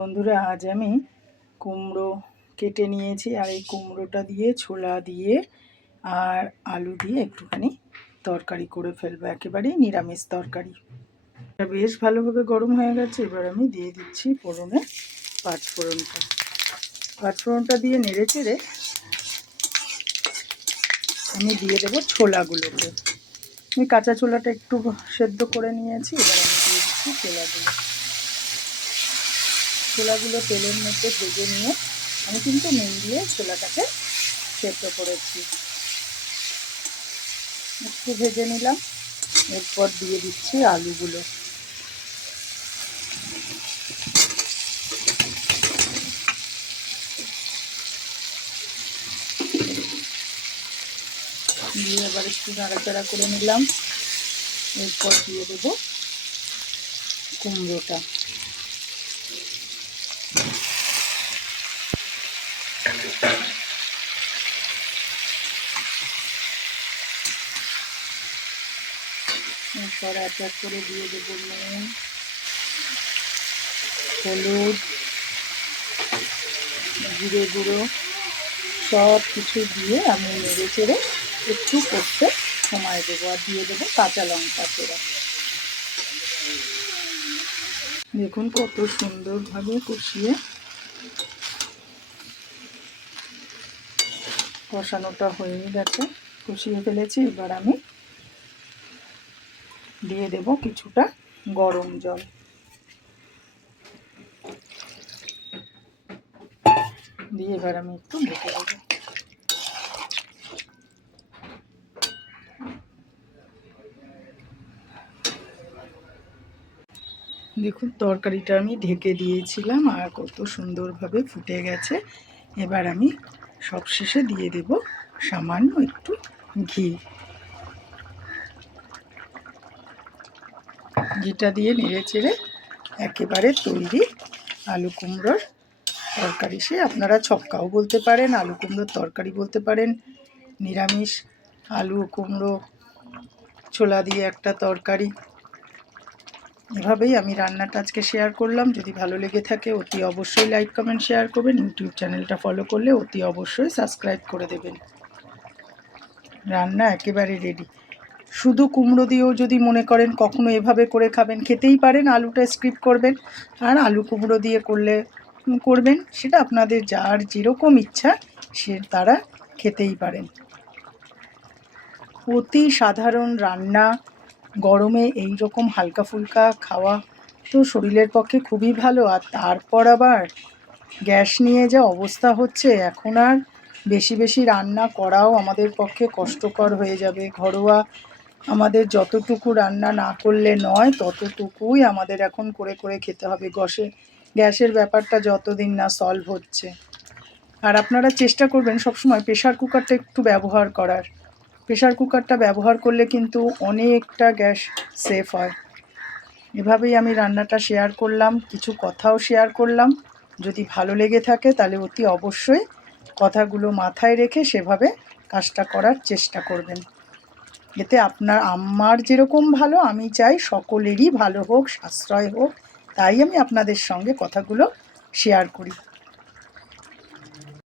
বন্ধুরা, আজ আমি কুমড়ো কেটে নিয়েছি আর এই কুমড়োটা দিয়ে ছোলা দিয়ে আর আলু দিয়ে একটুখানি তরকারি করে ফেলবো, একেবারেই নিরামিষ তরকারি। এটা বেশ ভালোভাবে গরম হয়ে গেছে। এবার আমি দিয়ে দিচ্ছি ফোড়নে পাঁচফোড়নটা দিয়ে নেড়ে চেড়ে আমি দিয়ে দেবো ছোলাগুলোকে। আমি কাঁচা ছোলাটা একটু সেদ্ধ করে নিয়েছি। এবার আমি দিয়ে দিচ্ছি ছোলাগুলো তেলের মধ্যে ভেজে নিয়ে আমি কিন্তু নুন দিয়ে ছোলাটাকে সেদ্ধ করেছি। একটু ভেজে নিলাম, এরপর দিয়ে দিচ্ছি আলুগুলো। দিয়ে আবার একটু নাড়াচাড়া করে নিলাম। এরপর দিয়ে দেবো কুমড়োটা। এরপর এক এক করে দিয়ে দেবো নুন, হলুদ, জিরে গুঁড়ো সব কিছু দিয়ে আমি নেড়ে চেড়ে একটু করতে সময় দেবো। আর দিয়ে দেবো কাঁচা লঙ্কা চেরা। দেখুন কত সুন্দরভাবে কষানোটা হয়ে গেছে, কষিয়ে ফেলেছি। এবার আমি দিয়ে দেব কিছুটা গরম জল। দিয়ে এবার আমি একটু ঢেকে দেবো। দেখুন তরকারিটা আমি ঢেকে দিয়েছিলাম আর কত সুন্দরভাবে ফুটে গেছে। এবার আমি সবশেষে দিয়ে দেব সামান্য একটু ঘিটা দিয়ে নেড়ে চেড়ে একেবারে তৈরি আলু কুমড়োর তরকারি। সে আপনারা ছক্কাও বলতে পারেন, আলু কুমড়োর তরকারি বলতে পারেন, নিরামিষ আলু কুমড়ো ছোলা দিয়ে একটা তরকারি। এভাবেই আমি রান্নাটা আজকে শেয়ার করলাম। যদি ভালো লেগে থাকে অতি অবশ্যই লাইক কমেন্ট শেয়ার করবেন। ইউটিউব চ্যানেলটা ফলো করলে অতি অবশ্যই সাবস্ক্রাইব করে দেবেন। রান্না একেবারে রেডি। শুধু কুমড়ো দিয়েও যদি মনে করেন কখনো এভাবে করে খাবেন, খেতেই পারেন। আলুটা স্কিপ করবেন আর আলু কুমড়ো দিয়ে করবেন। সেটা আপনাদের যার যেরকম ইচ্ছা সে তারা খেতেই পারেন। অতি সাধারণ রান্না, গরমে এই রকম হালকা ফুলকা খাওয়া তো শরীরের পক্ষে খুবই ভালো। আর তারপর আবার গ্যাস নিয়ে যা অবস্থা হচ্ছে, এখন আর বেশি বেশি রান্না করাও আমাদের পক্ষে কষ্টকর হয়ে যাবে। ঘরোয়া আমাদের যতটুকু রান্না না করলে নয় ততটুকুই আমাদের এখন করে করে খেতে হবে। গ্যাসের ব্যাপারটা যতদিন না সলভ হচ্ছে। আর আপনারা চেষ্টা করবেন সবসময় প্রেশার কুকারটা একটু ব্যবহার করার। প্রেশার কুকারটা ব্যবহার করলে কিন্তু অনেকটা গ্যাস সেভ হয়। এভাবেই আমি রান্নাটা শেয়ার করলাম, কিছু কথাও শেয়ার করলাম। যদি ভালো লেগে থাকে তাহলে অতি অবশ্যই কথাগুলো মাথায় রেখে সেভাবে কাজটা করার চেষ্টা করবেন। এতে আমার যেরকম ভালো, আমি চাই সকলেরই ভালো হোক, সাশ্রয় হোক। তাই আমি আপনাদের সঙ্গে কথাগুলো শেয়ার করি।